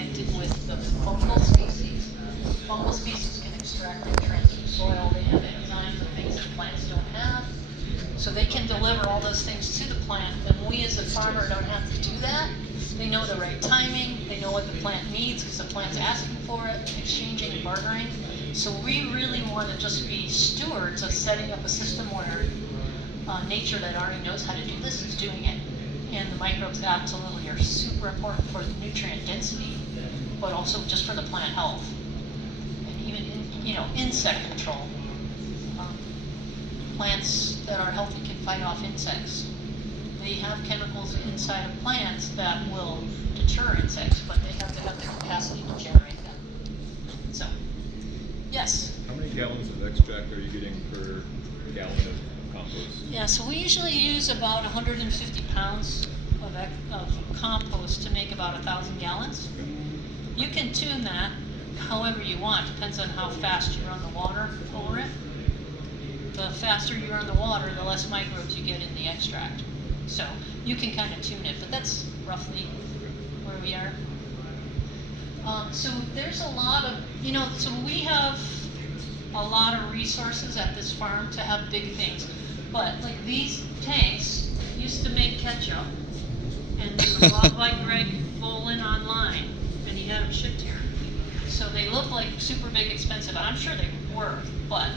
connected with the fungal species. Fungal species can extract nutrients from soil. They have enzymes and things that plants don't have. So they can deliver all those things to the plant, and we as a farmer don't have to do that. They know the right timing, they know what the plant needs because the plant's asking for it, exchanging and bartering. So we really want to just be stewards of setting up a system where nature that already knows how to do this is doing it. And the microbes absolutely are super important for the nutrient density, but also just for the plant health. And even insect control. Plants that are healthy can fight off insects. They have chemicals inside of plants that will deter insects, but they have to have the capacity to generate them. So, yes? How many gallons of extract are you getting per gallon of compost? Yeah, so we usually use about 150 pounds of compost to make about 1,000 gallons. You can tune that however you want. Depends on how fast you run the water over it. The faster you run the water, the less microbes you get in the extract. So you can kind of tune it, but that's roughly where we are. So there's a lot of, so we have a lot of resources at this farm to have big things. But like these tanks used to make ketchup, and they were bought by Greg Bolin online, and he had them shipped here. So they look like super big expensive, and I'm sure they were, but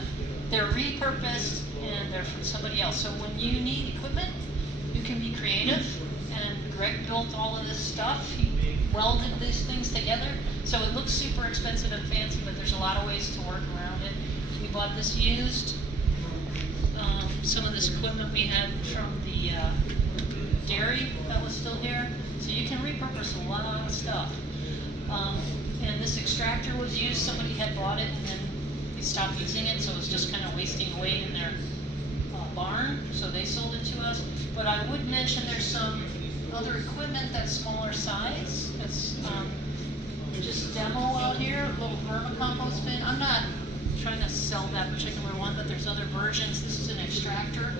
they're repurposed and they're from somebody else. So when you need equipment, you can be creative, and Greg built all of this stuff. He welded these things together, so it looks super expensive and fancy, but there's a lot of ways to work around it. We bought this used. Some of this equipment we had from the dairy that was still here, so you can repurpose a lot of stuff. And this extractor was used. Somebody had bought it and then they stopped using it, so it was just kind of wasting away in their barn, so they sold it to us. But I would mention there's some other equipment that's smaller size. It's just demo out here, a little vermicompost bin. I'm not trying to sell that particular one, but there's other versions. This is an extractor.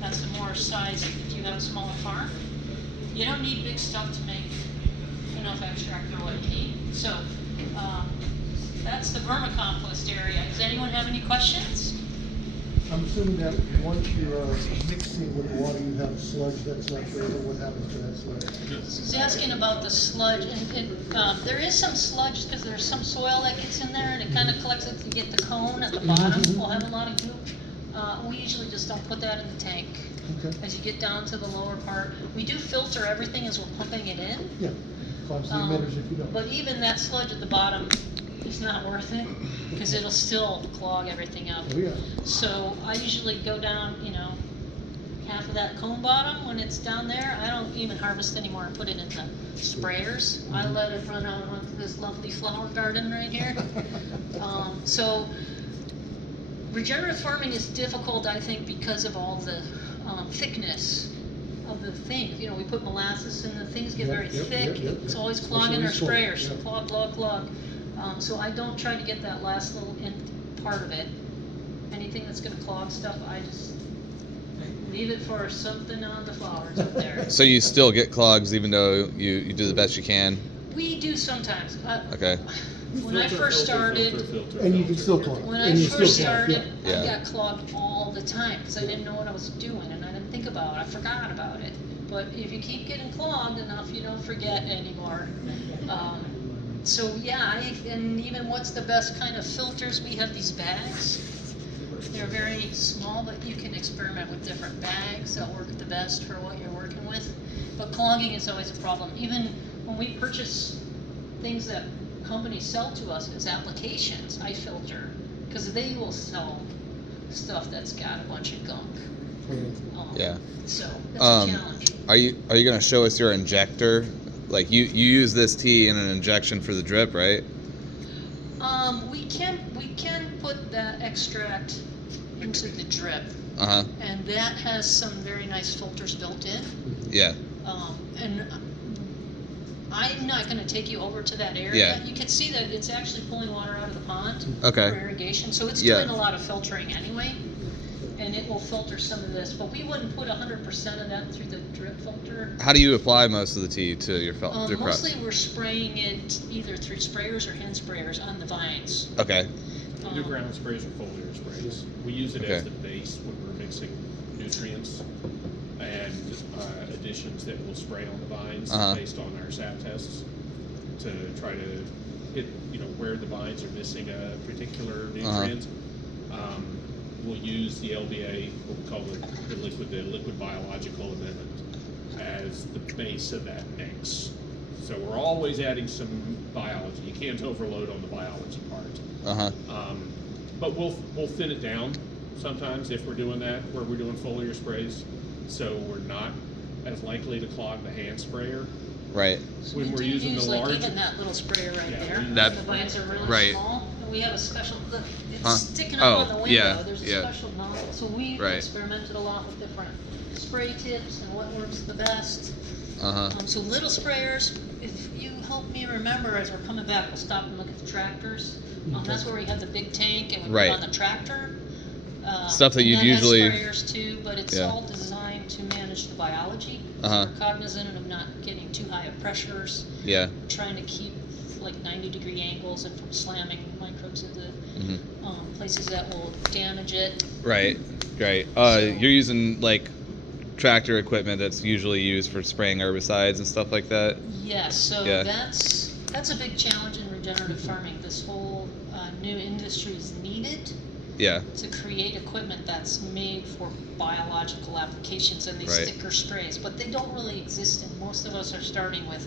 That's a more size if you have a smaller farm. You don't need big stuff to make enough extract for what you need. So that's the vermicompost area. Does anyone have any questions? I'm assuming that once you're mixing with water, you have sludge that's left over. What happens to that sludge? He's asking about the sludge, and there is some sludge because there's some soil that gets in there, and it kind of collects it. You get the cone at the bottom. We'll have a lot of goop. We usually just don't put that in the tank. Okay. As you get down to the lower part, we do filter everything as we're pumping it in. Yeah. Clogs the emitters if you don't. But even that sludge at the bottom is not worth it because it'll still clog everything up. Oh, yeah. So I usually go down, half of that cone bottom when it's down there. I don't even harvest anymore and put it in the sprayers. I let it run out onto this lovely flower garden right here. So regenerative farming is difficult, I think, because of all the thickness of the things. We put molasses and the things get very thick. It's always clogging our sprayers. Yep. Clog, clog, clog. So I don't try to get that last little end part of it. Anything that's going to clog stuff, I just leave it for something on the flowers up there. So you still get clogs even though you do the best you can? We do sometimes. Okay. When I first started, And you can still clog. when I first started, Yeah. I got clogged all the time because I didn't know what I was doing and I didn't think about it. I forgot about it. But if you keep getting clogged enough, you don't forget anymore. So yeah, and even what's the best kind of filters? We have these bags. They're very small, but you can experiment with different bags that work the best for what you're working with. But clogging is always a problem. Even when we purchase things that companies sell to us as applications, I filter, because they will sell stuff that's got a bunch of gunk. Yeah. So that's a challenge. Are you gonna show us your injector? Like you use this tea in an injection for the drip, right? We can put that extract into the drip, Uh-huh. and that has some very nice filters built in. Yeah. And I'm not going to take you over to that area. Yeah. You can see that it's actually pulling water out of the pond Okay. for irrigation, so it's Yeah. doing a lot of filtering anyway. and it will filter some of this, but we wouldn't put 100% of that through the drip filter. How do you apply most of the tea to your your crops? Mostly we're spraying it either through sprayers or hand sprayers on the vines. Okay. We do ground sprays or foliar sprays. We use it as the base when we're mixing nutrients and additions that we'll spray on the vines based on our sap tests to try to hit, where the vines are missing a particular nutrient. We'll use the LBA, what we call the liquid biological amendment, as the base of that mix. So we're always adding some biology. You can't overload on the biology part. But we'll thin it down sometimes if we're doing that, where we're doing foliar sprays, so we're not as likely to clog the hand sprayer. Right. So When we we're do using use the like large, even that little sprayer right Yeah, there. That- The vines are really right. small. And we have a special. Look, it's Huh? sticking Oh, up on the window. yeah, There's a yeah. special nozzle. So we Right. experimented a lot with different spray tips and what works the best. So little sprayers. If you help me remember as we're coming back, we'll stop and look at the tractors. That's where we have the big tank and we Right. put on the tractor. Stuff that and you'd that has usually- sprayers too, but it's Yeah. all designed to manage the biology. So Uh-huh. we're cognizant of not getting too high of pressures. Yeah. Trying to keep like 90-degree angles and from slamming microbes into places that will damage it. Right. Right. You're using like tractor equipment that's usually used for spraying herbicides and stuff like that. Yes, so Yeah. that's a big challenge in regenerative farming. This whole new industry is needed Yeah. to create equipment that's made for biological applications and these Right. thicker sprays, but they don't really exist, and most of us are starting with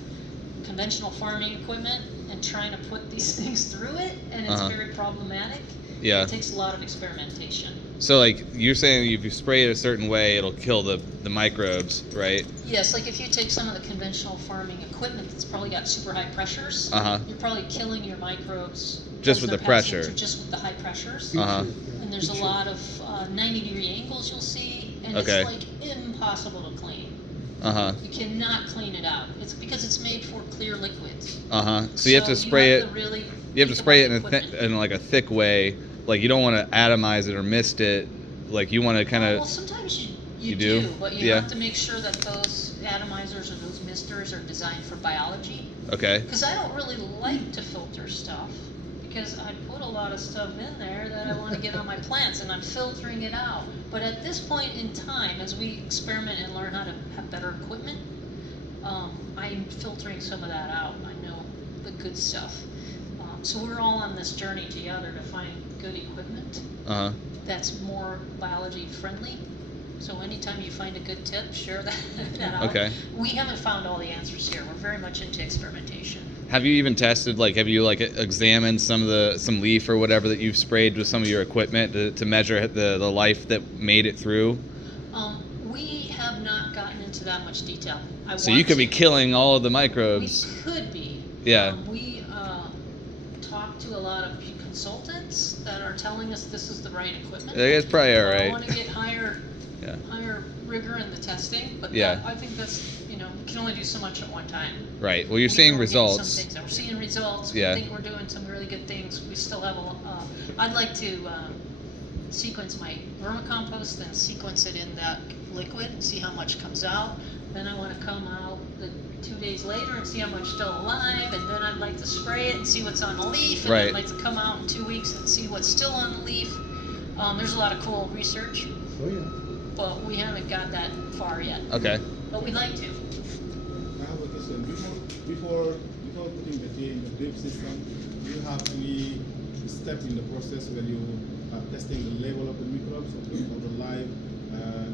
conventional farming equipment and trying to put these things through it, and it's very problematic. Yeah. It takes a lot of experimentation. So like you're saying, if you spray it a certain way, it'll kill the microbes, right? Yes, like if you take some of the conventional farming equipment that's probably got super high pressures, you're probably killing your microbes Just as with they're the passing pressure. through, just with the high pressures. And And there's a lot of 90-degree angles you'll see, and Okay. it's like impossible to clean. You cannot clean it out. It's because it's made for clear liquids. So you have to spray it. Really You have to think spray it about in the equipment. in like a thick way. Like you don't want to atomize it or mist it. Like you want to kind Well, of. sometimes you You do? but you Yeah. have to make sure that those atomizers or those misters are designed for biology. Okay. Because I don't really like to filter stuff, because I put a lot of stuff in there that I want to get on my plants, and I'm filtering it out. But at this point in time, as we experiment and learn how to have better equipment, I'm filtering some of that out. I know the good stuff. So we're all on this journey together to find good equipment that's more biology friendly. So anytime you find a good tip, share that out. Okay. We haven't found all the answers here. We're very much into experimentation. Have you even tested? Like, have you like examined some leaf or whatever that you've sprayed with some of your equipment to measure the life that made it through? We have not gotten into that much detail. So you could be killing all of the We microbes. could be. Yeah. We talk to a lot of consultants that are telling us this is the right equipment. It's probably all I right. want to get higher Yeah. rigor in the testing, but Yeah. I think that's, we can only do so much at one time. Right. Well, you're We seeing know we're getting results. Some things. We're seeing results. Yeah. We think we're doing some really good things. We still have I'd like to sequence my vermicompost and sequence it in that liquid and see how much comes out. Then I want to come out 2 days later and see how much still alive, and then I'd like to spray it and see what's on the leaf, and Right. I'd like to come out in 2 weeks and see what's still on the leaf. There's a lot of cool research, Oh, yeah. but we haven't got that far yet. Okay. But we'd like to. I have a question. Before putting the tea in the drip system, you have any step in the process where you are testing the level of the microbes or the live,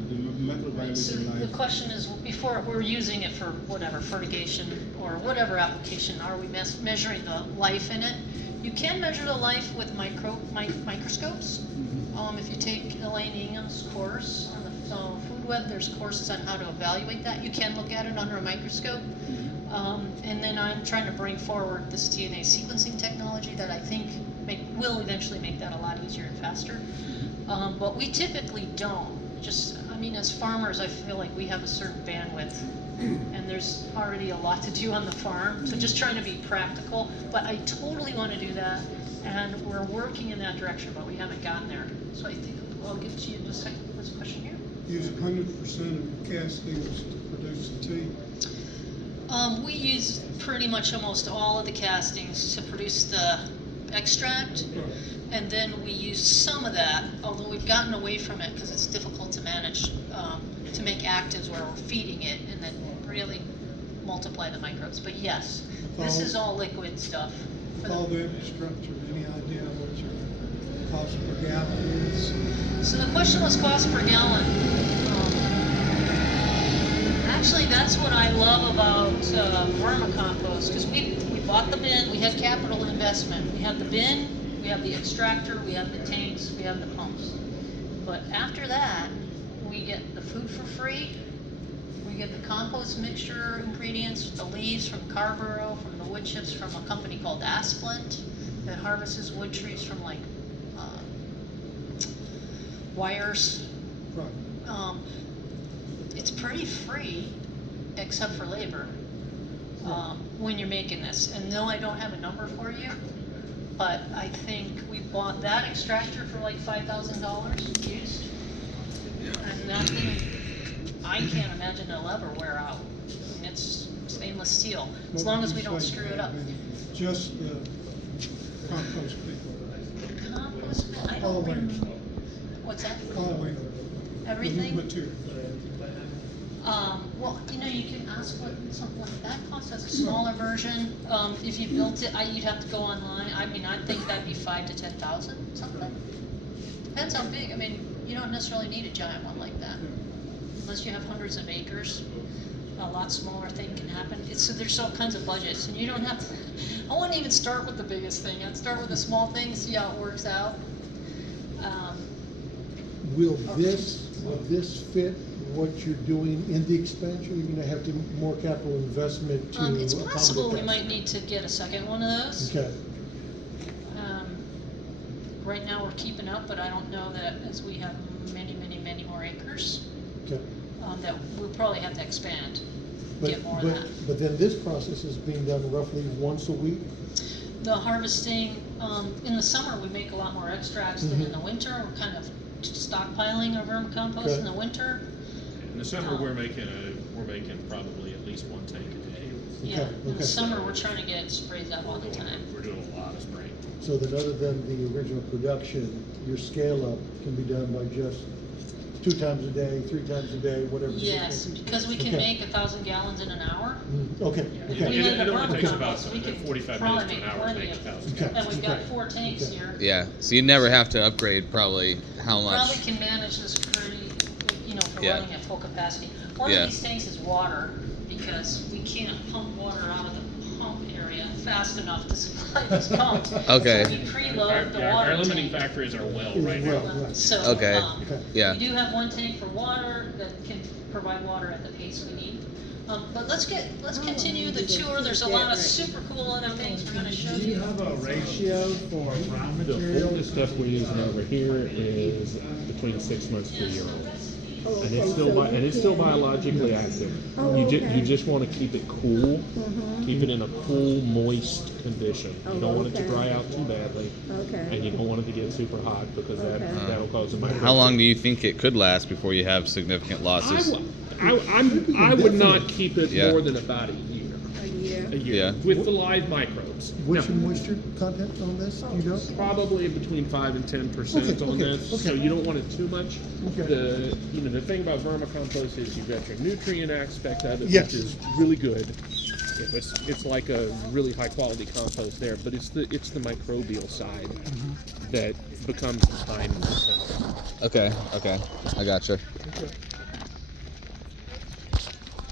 the Right, so microbiology the live? question is, before we're using it for whatever, fertigation or whatever application, are we measuring the life in it? You can measure the life with microscopes. If you take Elaine Ingham's course on the Food Web, there's courses on how to evaluate that. You can look at it under a microscope. And then I'm trying to bring forward this DNA sequencing technology that I think will eventually make that a lot easier and faster. But we typically don't. As farmers, I feel like we have a certain bandwidth, and there's already a lot to do on the farm. So just trying to be practical. But I totally want to do that, and we're working in that direction, but we haven't gotten there. So I think I'll give it to you in a second for this question here. Use 100% of castings to produce the tea. We use pretty much almost all of the castings to produce the extract, and then we use some of that, although we've gotten away from it because it's difficult to manage, to make actives where we're feeding it and then really multiply the microbes. But yes, this is all liquid stuff. With all the infrastructure, any idea what your cost per gallon is? So the question was cost per gallon. Actually, that's what I love about vermicompost, because we bought the bin, we had capital investment. We have the bin, we have the extractor, we have the tanks, we have the pumps. But after that, we get the food for free. We get the compost mixture ingredients, the leaves from Carrboro, from the wood chips from a company called Asplint that harvests wood trees from like wires. Right. It's pretty free, except for labor, when you're making this. And no, I don't have a number for you, but I think we bought that extractor for like $5,000 used. And that thing, I can't imagine it'll ever wear out. I mean, it's stainless steel, as long as we don't screw it up. Just the compost people. Compost, I All don't the way. remember. What's that? All the way. Everything? The material. Well, you know, you can ask what something like that costs as a smaller version. If you built it, you'd have to go online. I mean, I think that'd be 5,000 to 10,000, something. Depends how big. I mean, you don't necessarily need a giant one like that, unless you have hundreds of acres. A lot smaller thing can happen. So there's all kinds of budgets, and you don't have to. I wouldn't even start with the biggest thing. I'd start with the small thing, see how it works out. Will this fit what you're doing in the expansion? You're gonna have to more capital investment to It's possible we accommodate might need to get a second one of those. that. Okay, Right now we're keeping up, but I don't know that as we have many more acres, okay. that we'll probably have to expand, But, get more of that. but then this process is being done roughly once a week? The harvesting, in the summer we make a lot more extracts than in the winter. We're kind of stockpiling our vermicompost Okay. in the winter. In the summer, we're making probably at least one tank a day. Yeah, in the okay. summer we're trying to get sprays out all the time. We're doing a lot of spraying. So that other than the original production, your scale up can be done by just 2 times a day, 3 times a day, whatever. the Yes, case is. because we can Okay. make 1,000 gallons in an hour. Okay, If okay. we had the It only takes about vermicompost, we could 45 probably minutes to make an hour to plenty make of. 1,000 Okay. And we've got Okay. 4 tanks Okay. here. Yeah, so you never have to upgrade probably how much. Probably can manage this pretty, for Yeah. running at full capacity. One Yeah. of these tanks is water, because we can't pump water out of the pump area fast enough to supply these pumps. Okay. So we preload the Our water limiting tank. factor is our well Is right well. now. Right. So, Okay. Okay. Yeah. we do have one tank for water that can provide water at the pace we need. But let's continue the tour. There's a lot of super cool other things we're gonna show Do you you. have a ratio for raw The material? oldest stuff we're using over here is between 6 months to a year old. Oh, And okay, it's still so and it's still biologically active. Oh, You okay. just want to keep it cool, keep it in a cool, moist condition. You Oh, don't want it to okay. dry out too badly, Okay. and you don't want it to get super hot because Okay. that'll cause a micro. How long do you think it could last before you have significant losses? I would not keep it Yeah. more than about a year. A year? A year Yeah. with the live microbes. What's Now, your moisture content on this? Do you know? Probably between 5 and 10% Okay, on okay, this, okay. so you don't want it too much. Okay. The thing about vermicompost is you've got your nutrient aspect of it, Yes. which is really good. It's like a really high quality compost there, but it's the microbial side Mm-hmm. that becomes the time. Okay, I gotcha. Okay.